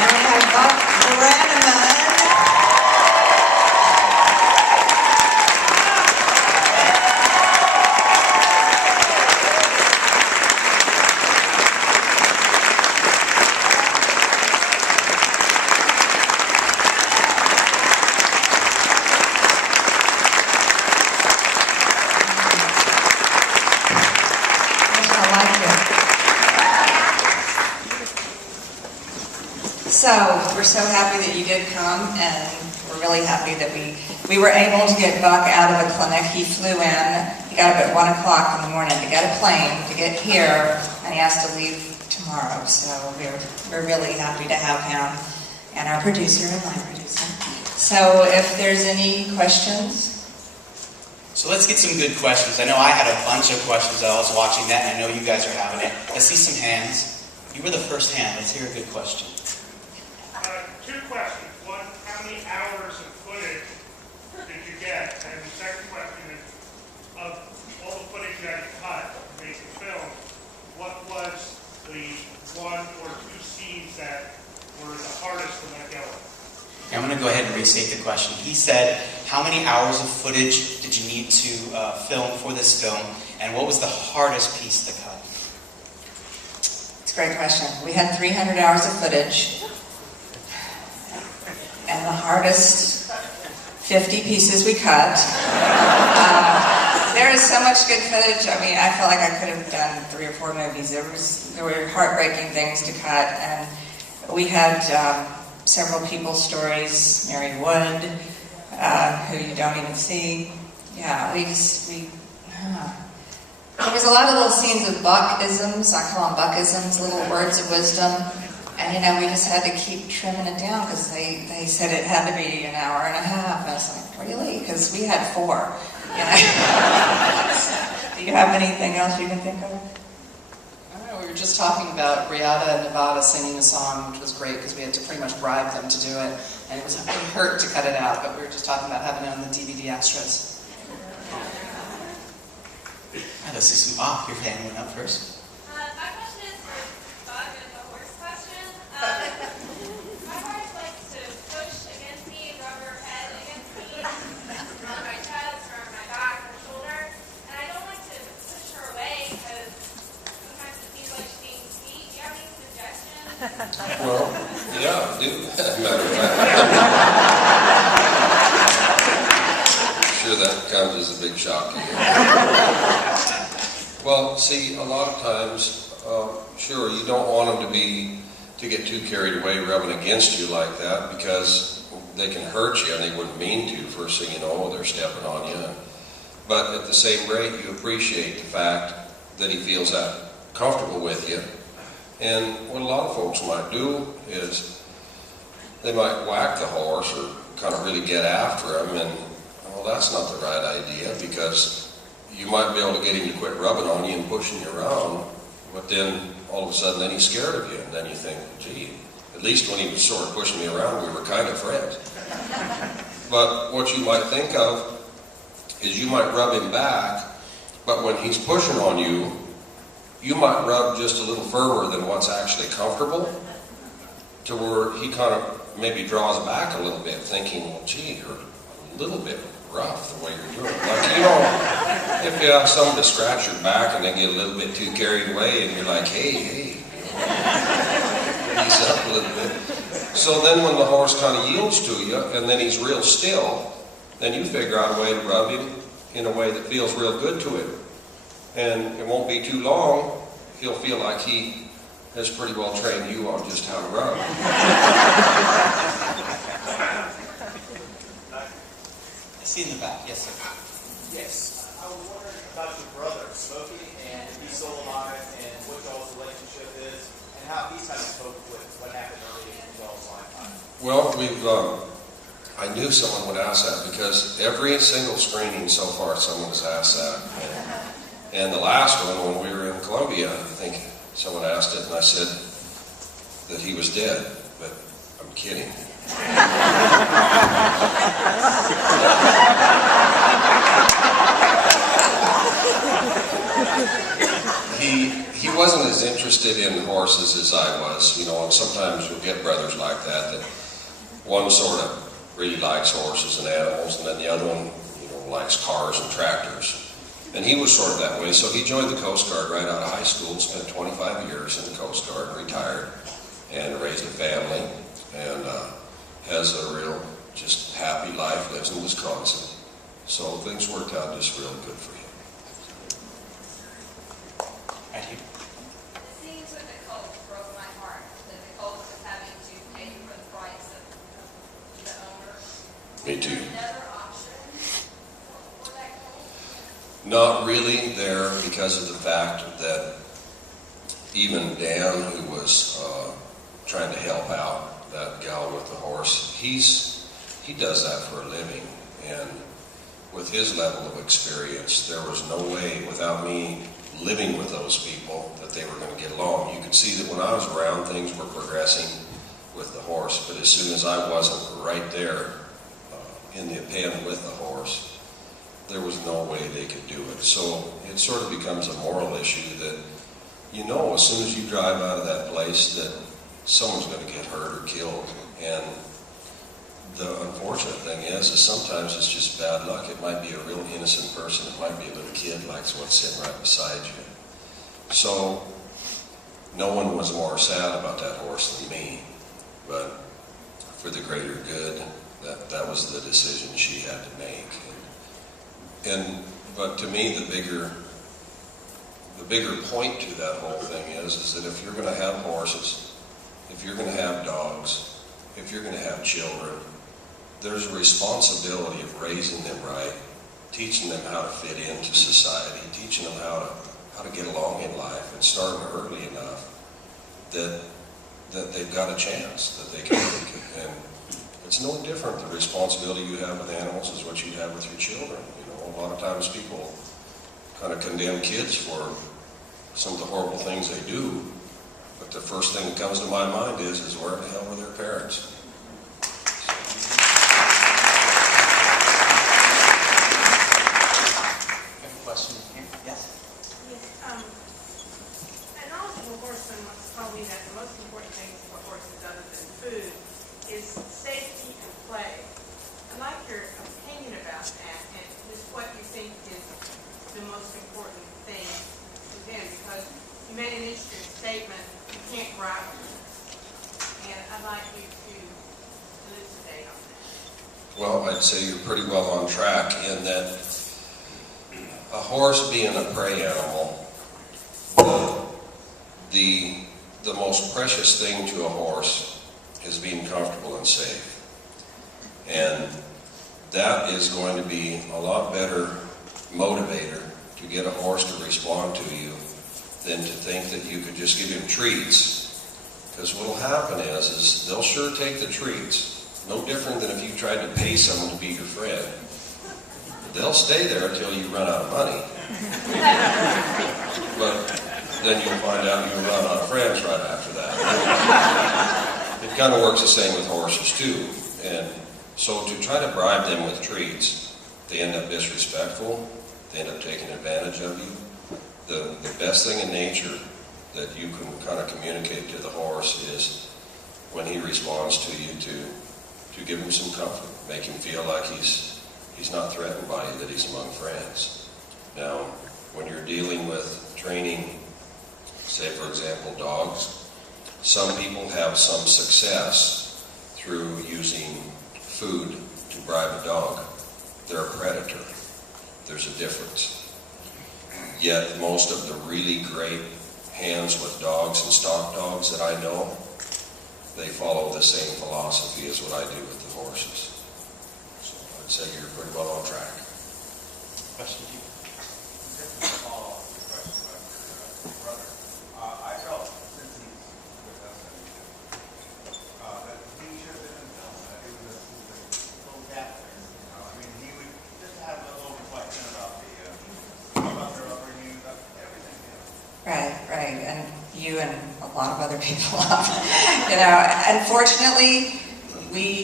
And we have Buck Brannaman. So we're so happy that you did come, and we're really happy that we were able to get Buck out of a clinic. He flew in, he got up at 1 o'clock in the morning to get a plane to get here, and he has to leave tomorrow. So we're really happy to have him, and our producer and my producer. So if there's any questions. So let's get some good questions. I know I had a bunch of questions while I was watching that, and I know you guys are having it. Let's see some hands. You were the first hand. Let's hear a good question. Two questions. One, how many hours of footage did you get? And the second question is, of all the footage that you cut to make the film, what was the one or two scenes that were the hardest to let go of? I'm going to go ahead and restate the question. He said, how many hours of footage did you need to film for this film, and what was the hardest piece to cut? It's a great question. We had 300 hours of footage. And the hardest 50 pieces we cut. There is so much good footage. I mean, I feel like I could have done 3 or 4 movies. There were heartbreaking things to cut, and we had several people's stories. Mary Wood, who you don't even see. Yeah, there was a lot of little scenes of Buck-isms. I call them Buck-isms, little words of wisdom. And, you know, we just had to keep trimming it down because they said it had to be an hour and a half. And I was like, really? Because we had 4. You know? Do you have anything else you can think of? I don't know, we were just talking about Rihanna and Nevada singing a song, which was great because we had to pretty much bribe them to do it. And it hurt to cut it out, but we were just talking about having it on the DVD extras. Let's see some. Your hand went up first. Well, yeah, I do, as a matter of fact. I'm sure that comes as a big shock to you. Well, see, a lot of times, sure, you don't want them to get too carried away rubbing against you like that, because they can hurt you and they wouldn't mean to. First thing you know, they're stepping on you. But at the same rate, you appreciate the fact that he feels that comfortable with you. And what a lot of folks might do is they might whack the horse or kind of really get after him, and well, that's not the right idea, because you might be able to get him to quit rubbing on you and pushing you around, but then all of a sudden then he's scared of you, and then you think, gee, at least when he was sort of pushing me around, we were kind of friends. But what you might think of is you might rub him back, but when he's pushing on you, you might rub just a little further than what's actually comfortable, to where he kind of maybe draws back a little bit, thinking, well, gee, you're a little bit rough the way you're doing it. Like, you know, if you have someone to scratch your back and they get a little bit too carried away, and you're like, hey, ease up a little bit. So then when the horse kind of yields to you, and then he's real still, then you figure out a way to rub him in a way that feels real good to him. And it won't be too long, he'll feel like he has pretty well trained you on just how to rub. I see in the back. Yes, sir. Yes. I was wondering about your brother, Smokey, and if he's still alive, and what y'all's relationship is, and how he's having to cope with what happened early in y'all's lifetime. Well, I knew someone would ask that, because every single screening so far someone has asked that. And the last one, when we were in Colombia, I think someone asked it, and I said that he was dead, but I'm kidding. He wasn't as interested in horses as I was, you know, and sometimes you'll get brothers like that, that one sort of really likes horses and animals, and then the other one, you know, likes cars and tractors. And he was sort of that way, so he joined the Coast Guard right out of high school, spent 25 years in the Coast Guard, retired, and raised a family, and has a real, just happy life, lives in Wisconsin. So things worked out just real good for him. Right here. The scenes with the cult broke my heart. That the cult was having to pay for the price of the owner. Me too. Another option for that cult? Not really there because of the fact that even Dan, who was trying to help out that gal with the horse, he does that for a living, and with his level of experience, there was no way without me living with those people that they were going to get along. You could see that when I was around, things were progressing with the horse, but as soon as I wasn't right there in the pen with the horse, there was no way they could do it. So it sort of becomes a moral issue that, you know, as soon as you drive out of that place, that someone's going to get hurt or killed. And the unfortunate thing is sometimes it's just bad luck. It might be a real innocent person. It might be a little kid like what's sitting right beside you. So no one was more sad about that horse than me. But for the greater good, that was the decision she had to make. But to me, the bigger point to that whole thing is that if you're going to have horses, if you're going to have dogs, if you're going to have children, there's a responsibility of raising them right, teaching them how to fit into society, teaching them how to get along in life, and starting early enough that they've got a chance, that they can make it. And it's no different. The responsibility you have with animals is what you have with your children. You know, a lot of times people kind of condemn kids for some of the horrible things they do, but the first thing that comes to my mind is where the hell were their parents? Question here? Yes? Yes, a knowledgeable horseman must tell me that the most important things for horses other than food is safety and play. I'd like your opinion about that and just what you think is the most important thing to them, because you made an interesting statement, you can't gripe them. And I'd like you to elucidate on that. Well, I'd say you're pretty well on track in that a horse being a prey animal, the most precious thing to a horse is being comfortable and safe. And that is going to be a lot better motivator to get a horse to respond to you than to think that you could just give him treats. Because what will happen is they'll sure take the treats. No different than if you tried to pay someone to be your friend. They'll stay there until you run out of money. But then you'll find out you run out of friends right after that. It kind of works the same with horses too. And so to try to bribe them with treats, they end up disrespectful, they end up taking advantage of you. The best thing in nature that you can kind of communicate to the horse is when he responds to you to give him some comfort, make him feel like he's not threatened by you, that he's among friends. Now, when you're dealing with training, say for example dogs, some people have some success through using food to bribe a dog. They're a predator. There's a difference. Yet most of the really great hands with dogs and stock dogs that I know, they follow the same philosophy as what I do with the horses. So I'd say you're pretty well on track. Question to you. Just to follow up the question about your brother, I felt since he's with us that he should have been in film. He was a little gap there. You know, I mean, he would just have a little reflection about their upbringing, about everything. You know. Right, and you and a lot of other people. You know, unfortunately, we